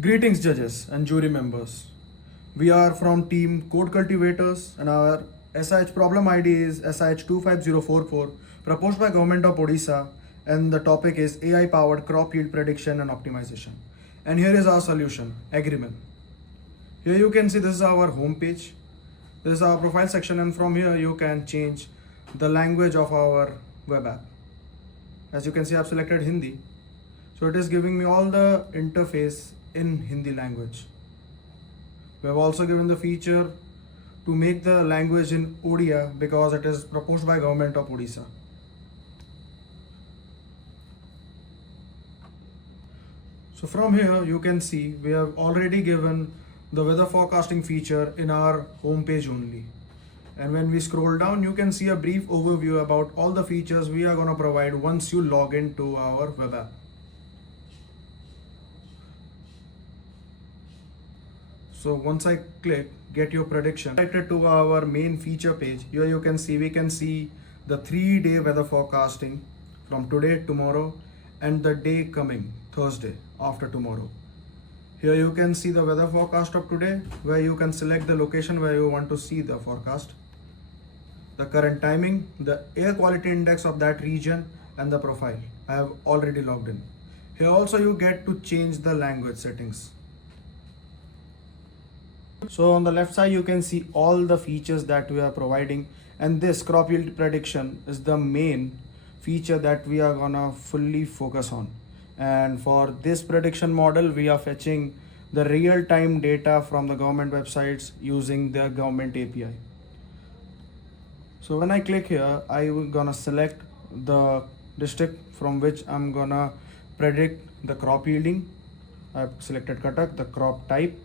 Greetings, judges and jury members. We are from Team Code Cultivators, and our SIH problem ID is SIH 25044, proposed by Government of Odisha, and the topic is AI-powered crop yield prediction and optimization. And here is our solution, Agriman. Here you can see this is our home page. This is our profile section, and from here you can change the language of our web app. As you can see, I've selected Hindi. So it is giving me all the interface in Hindi language. We have also given the feature to make the language in Odia because it is proposed by Government of Odisha. So from here you can see we have already given the weather forecasting feature in our home page only. And when we scroll down, you can see a brief overview about all the features we are going to provide once you log into our web app. So once I click get your prediction, directed to our main feature page. Here you can see, we can see the 3-day weather forecasting from today, tomorrow, and the day coming, Thursday, after tomorrow. Here you can see the weather forecast of today, where you can select the location where you want to see the forecast, the current timing, the air quality index of that region, and the profile. I have already logged in. Here also you get to change the language settings. So on the left side you can see all the features that we are providing, and this crop yield prediction is the main feature that we are gonna fully focus on. And for this prediction model we are fetching the real-time data from the government websites using their government API. So when I click here, I'm gonna select the district from which I'm gonna predict the crop yielding. I've selected Cuttack, the crop type.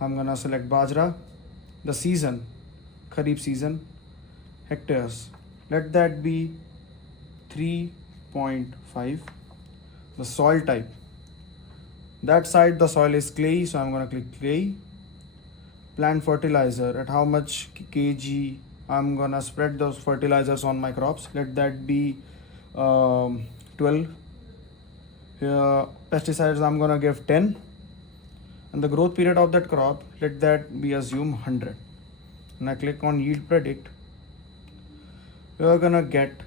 I'm gonna select Bajra, the season, Kharif season, hectares. Let that be 3.5. The soil type. That side the soil is clay, so I'm gonna click clay. Plant fertilizer, at how much kg I'm gonna spread those fertilizers on my crops. Let that be 12. Here pesticides I'm gonna give 10. And the growth period of that crop, let that be assume 100. And I click on yield predict. We are gonna get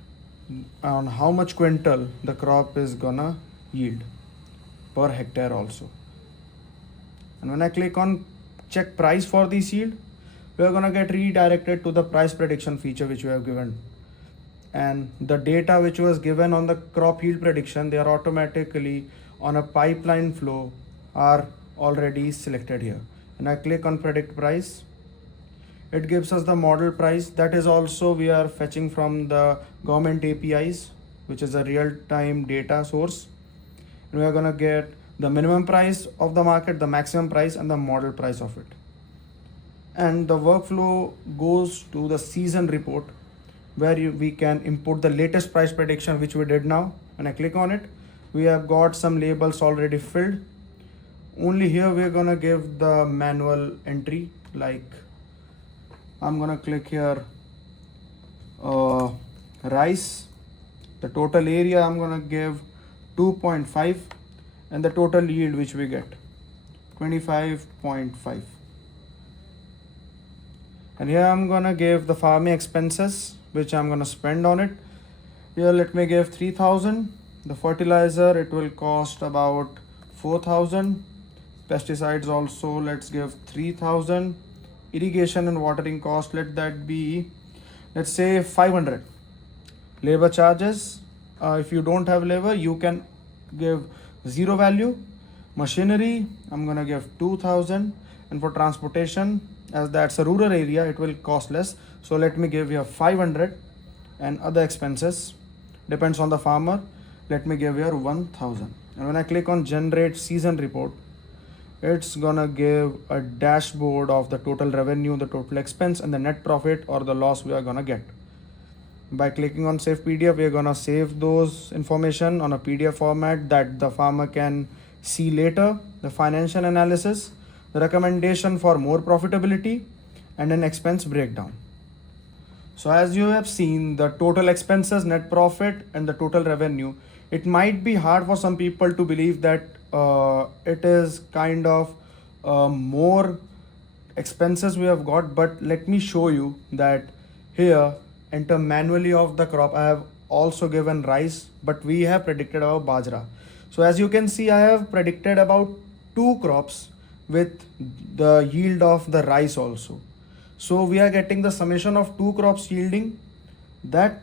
on how much quintal the crop is gonna yield per hectare also. And when I click on check price for this yield, we are gonna get redirected to the price prediction feature which we have given. And the data which was given on the crop yield prediction, they are automatically on a pipeline flow are already selected here. And I click on predict price. It gives us the model price. That is also we are fetching from the government APIs, which is a real-time data source. And we are gonna get the minimum price of the market, the maximum price, and the model price of it. And the workflow goes to the season report, where we can import the latest price prediction, which we did now. When I click on it, we have got some labels already filled. Only here we're gonna give the manual entry, like I'm gonna click here rice. The total area I'm gonna give 2.5, and the total yield which we get 25.5. And here I'm gonna give the farming expenses which I'm gonna spend on it. Here let me give 3,000. The fertilizer, it will cost about 4,000. Pesticides also, let's give 3,000. Irrigation and watering cost, let that be, let's say 500. Labor charges, if you don't have labor, you can give 0 value. Machinery, I'm gonna give 2,000. And for transportation, as that's a rural area, it will cost less, so let me give here 500. And other expenses, depends on the farmer, let me give here 1,000. And when I click on generate season report, it's gonna give a dashboard of the total revenue, the total expense, and the net profit or the loss we are gonna get. By clicking on save PDF, we're gonna save those information on a PDF format that the farmer can see later, the financial analysis, the recommendation for more profitability, and an expense breakdown. So as you have seen, the total expenses, net profit, and the total revenue, it might be hard for some people to believe that it is kind of more expenses we have got, but let me show you that here enter manually of the crop. I have also given rice, but we have predicted our bajra. So as you can see, I have predicted about two crops with the yield of the rice also. So we are getting the summation of two crops yielding that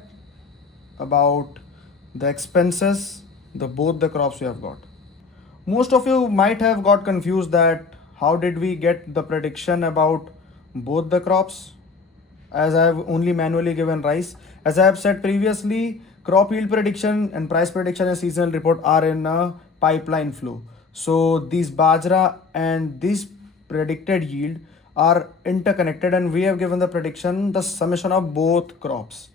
about the expenses, the both the crops we have got. Most of you might have got confused that how did we get the prediction about both the crops, as I have only manually given rice. As I have said previously, crop yield prediction and price prediction and seasonal report are in a pipeline flow. So these bajra and this predicted yield are interconnected, and we have given the prediction, the summation of both crops.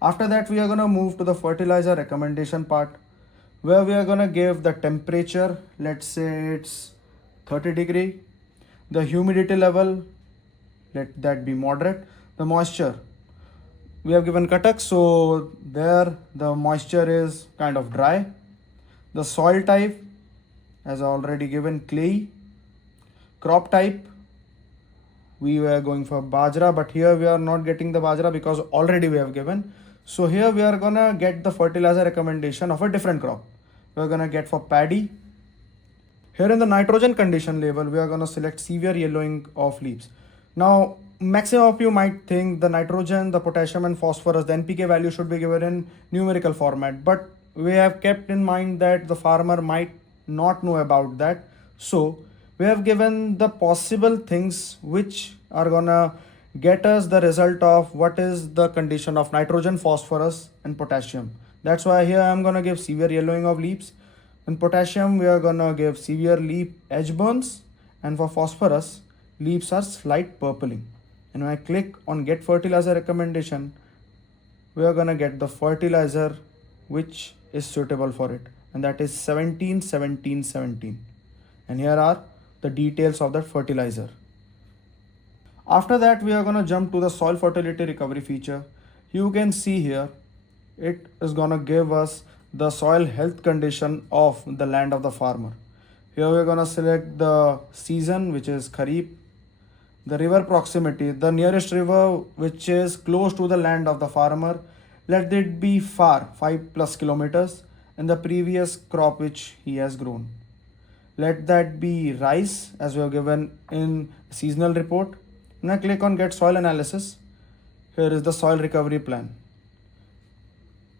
After that, we are going to move to the fertilizer recommendation part, where we are going to give the temperature. Let's say it's 30 degree. The humidity level, let that be moderate. The moisture, we have given Katak, so there the moisture is kind of dry. The soil type, as I already given, clay. Crop type, we were going for bajra, but here we are not getting the bajra because already we have given. So here we are gonna get the fertilizer recommendation of a different crop. We are gonna get for paddy. Here in the nitrogen condition label, we are gonna select severe yellowing of leaves. Now, maximum of you might think the nitrogen, the potassium and phosphorus, the NPK value should be given in numerical format, but we have kept in mind that the farmer might not know about that. So we have given the possible things which are gonna get us the result of what is the condition of nitrogen, phosphorus and potassium. That's why here I'm gonna give severe yellowing of leaves. In potassium, we are gonna give severe leaf edge burns, and for phosphorus, leaves are slight purpling. And when I click on get fertilizer recommendation, we are gonna get the fertilizer which is suitable for it, and that is 17 17 17. And here are the details of that fertilizer. After that, we are gonna jump to the soil fertility recovery feature. You can see here it is gonna give us the soil health condition of the land of the farmer. Here we're gonna select the season, which is Kharif, the river proximity, the nearest river which is close to the land of the farmer. Let it be far, 5+ kilometers, and the previous crop which he has grown. Let that be rice, as we have given in seasonal report. Now click on get soil analysis. Here is the soil recovery plan.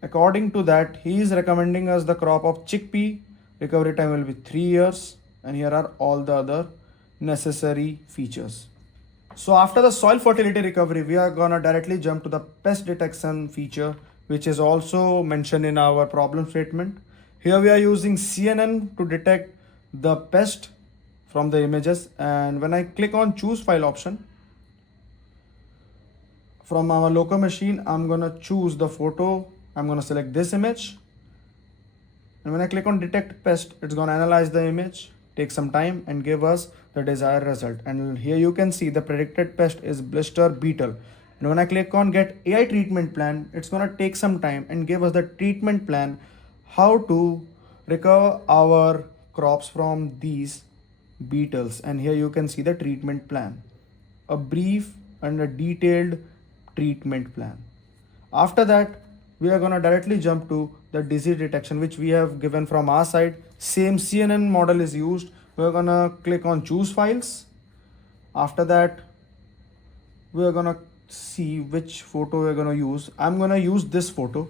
According to that, he is recommending us the crop of chickpea. Recovery time will be 3 years, and here are all the other necessary features. So after the soil fertility recovery, we are gonna directly jump to the pest detection feature, which is also mentioned in our problem statement. Here we are using CNN to detect the pest from the images, and when I click on choose file option, from our local machine, I'm gonna choose the photo. I'm gonna select this image, and when I click on detect pest, it's gonna analyze the image, take some time and give us the desired result. And here you can see the predicted pest is blister beetle. And when I click on get AI treatment plan, it's gonna take some time and give us the treatment plan, how to recover our crops from these beetles. And here you can see the treatment plan, a brief and a detailed treatment plan. After that, we are gonna directly jump to the disease detection, which we have given from our side. Same CNN model is used. We're gonna click on choose files. After that, we're gonna see which photo we're gonna use. I'm gonna use this photo.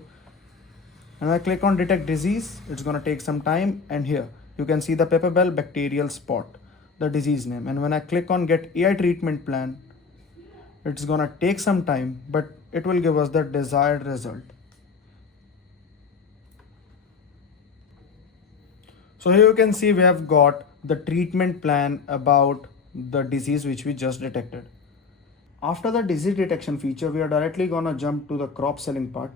And when I click on detect disease, it's gonna take some time. And here you can see the pepper bell bacterial spot, the disease name. And when I click on get AI treatment plan, it's gonna take some time, but it will give us the desired result. So here you can see we have got the treatment plan about the disease which we just detected. After the disease detection feature, we are directly gonna jump to the crop selling part.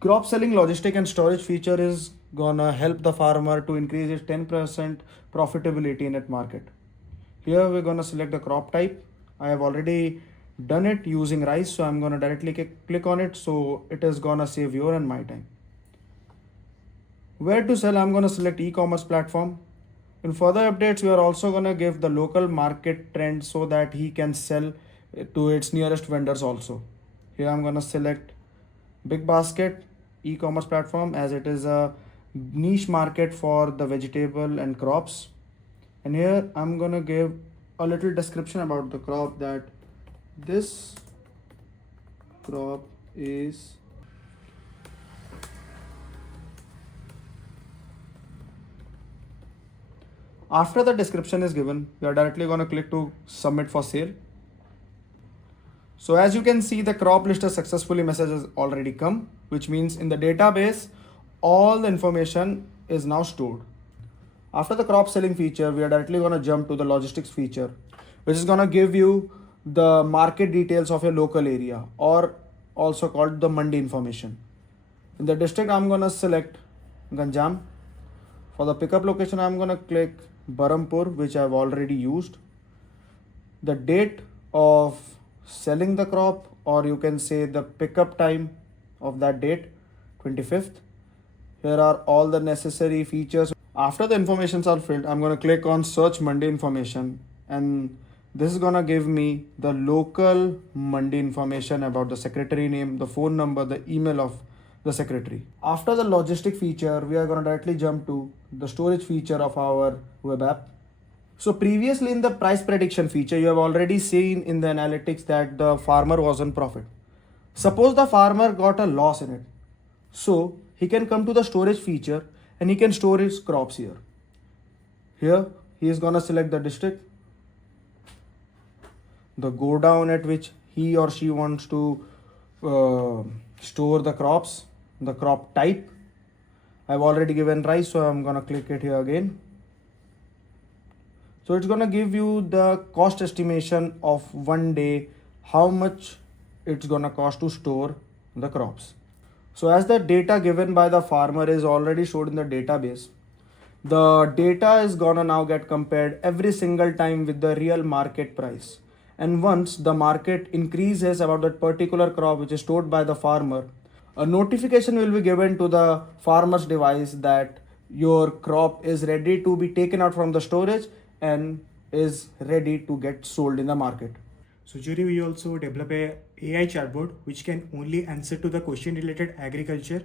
Crop selling logistic and storage feature is gonna help the farmer to increase his 10% profitability in that market. Here we're gonna select the crop type. I have already done it using rice, so I'm gonna directly click on it, so it is gonna save your and my time. Where to sell, I'm gonna select e-commerce platform. In further updates, we are also going to give the local market trend so that he can sell to its nearest vendors also. Here I'm going to select Big Basket e-commerce platform, as it is a niche market for the vegetable and crops. And here I'm going to give a little description about the crop, that this crop is after the description is given, we are directly going to click to submit for sale. So as you can see, the crop list has successfully message has already come, which means in the database all the information is now stored. After the crop selling feature, we are directly going to jump to the logistics feature, which is going to give you the market details of your local area, or also called the mandi information. In the district, I'm going to select Ganjam. For the pickup location, I'm going to click Barampur, which I've already used. The date of selling the crop, or you can say the pickup time of that date, 25th. Here are all the necessary features. After the informations are filled, I'm going to click on search mandi information, and this is going to give me the local mandi information about the secretary name, the phone number, the email of the secretary. After the logistic feature, we are going to directly jump to the storage feature of our web app. So previously in the price prediction feature, you have already seen in the analytics that the farmer was on profit. Suppose the farmer got a loss in it. So he can come to the storage feature and he can store his crops here. Here he is gonna select the district, the go down at which he or she wants to store the crops, the crop type. I've already given rice, so I'm gonna click it here again. So it's gonna give you the cost estimation of one day, how much it's gonna cost to store the crops. So as the data given by the farmer is already stored in the database, the data is gonna now get compared every single time with the real market price. And once the market increases about that particular crop which is stored by the farmer, a notification will be given to the farmer's device that your crop is ready to be taken out from the storage and is ready to get sold in the market. So Jury, we also develop a AI chatbot which can only answer to the question related agriculture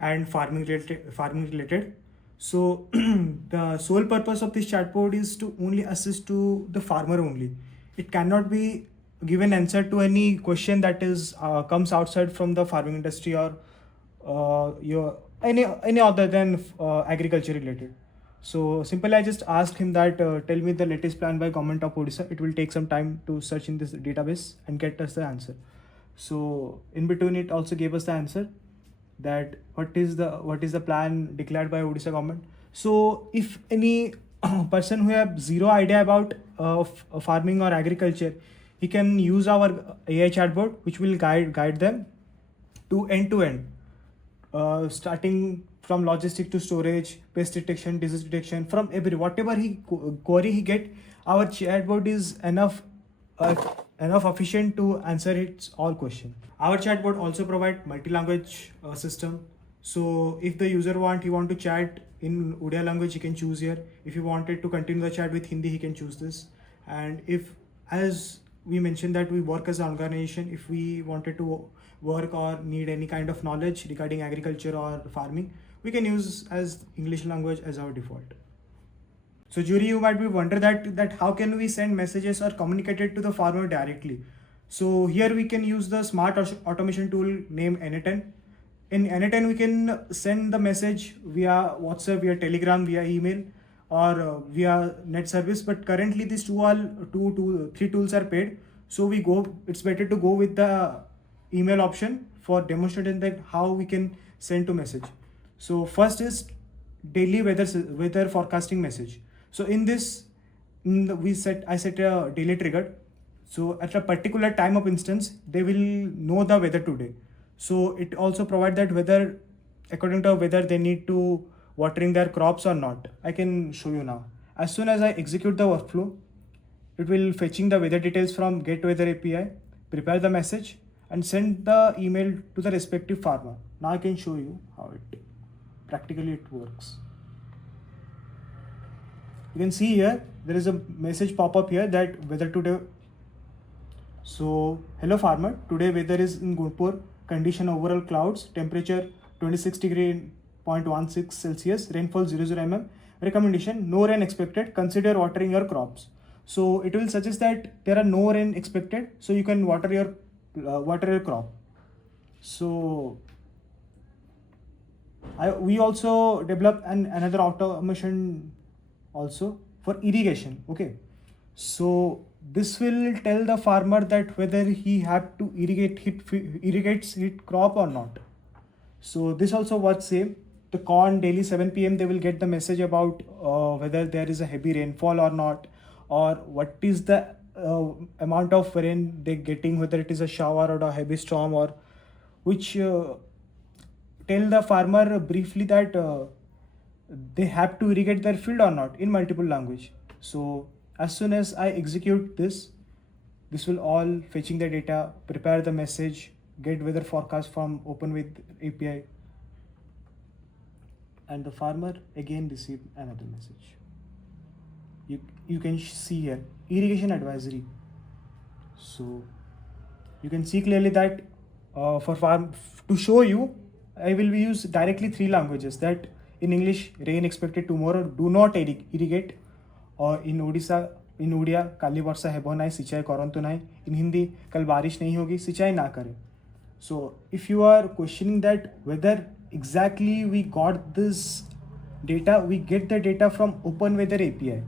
and farming related. So the sole purpose of this chatbot is to only assist to the farmer only. It cannot be given answer to any question that is comes outside from the farming industry or your any other than agriculture related. So simply I just asked him that tell me the latest plan by government of Odisha. It will take some time to search in this database and get us the answer. So in between it also gave us the answer that what is the plan declared by Odisha government. So if any person who have zero idea about farming or agriculture, he can use our AI chatbot which will guide them to end, starting from logistic to storage, pest detection, disease detection, from every whatever he query he get, our chatbot is enough efficient to answer its all question. Our chatbot also provide multi-language system. So if the user he want to chat in Odia language, he can choose here. If he wanted to continue the chat with Hindi, he can choose this. And if, as we mentioned that we work as an organization, if we wanted to work or need any kind of knowledge regarding agriculture or farming, we can use as English language as our default. So Jury, you might be wonder that how can we send messages or communicate it to the farmer directly. So here we can use the smart automation tool named N10. In N10 we can send the message via WhatsApp, via Telegram, via email, or via net service. But currently these three tools are paid. So it's better to go with the email option for demonstrating that how we can send to message. So first is daily weather forecasting message. So in this, I set a daily trigger. So at a particular time of instance, they will know the weather today. So it also provide that whether according to whether they need to watering their crops or not. I can show you now. As soon as I execute the workflow, it will fetching the weather details from Get Weather API, prepare the message, and send the email to the respective farmer. Now I can show you how it practically it works. you can see here there is a message pop up here that weather today. So hello farmer, today weather is in Gunpur, condition overall clouds, temperature 26°.16 Celsius, rainfall 00 mm, recommendation no rain expected, consider watering your crops. So it will suggest that there are no rain expected, so you can water your crop. So we also develop another automation also for irrigation. Okay, so this will tell the farmer that whether he have to irrigates his crop or not. So this also works same. The corn daily 7 p.m. they will get the message about whether there is a heavy rainfall or not, or what is the amount of rain they're getting, whether it is a shower or a heavy storm, or which tell the farmer briefly that they have to irrigate their field or not in multiple language. So as soon as I execute this will all fetching the data, prepare the message, get weather forecast from open with API, and the farmer again receive another message. You can see here irrigation advisory. So you can see clearly that for farm to show you, I will use directly 3 languages. That in English, rain expected tomorrow, do not irrigate. Or in Odia, काली वर्षा है नहीं, सिंचाई करंतु नहीं. In Hindi, कल बारिश नहीं होगी, सिंचाई ना करें. So if you are questioning that whether exactly we got this data, we get the data from Open Weather API.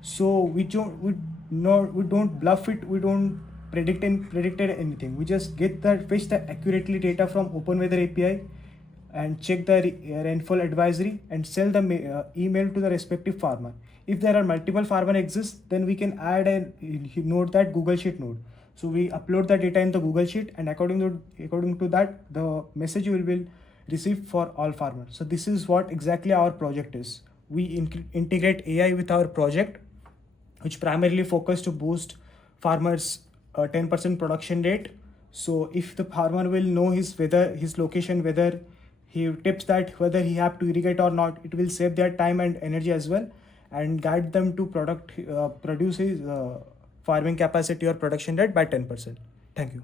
So we don't bluff it, we don't predicted anything. We just fetch the accurately data from Open Weather API and check the rainfall advisory and sell the email to the respective farmer. If there are multiple farmer exists, then we can add a node, that Google Sheet node. So we upload the data in the Google Sheet, and according to that, the message will be received for all farmers. So this is what exactly our project is. We integrate AI with our project, which primarily focus to boost farmers' 10% production rate. So if the farmer will know his location, whether he tips that whether he have to irrigate or not, it will save their time and energy as well, and guide them to produce his farming capacity or production rate by 10%. Thank you.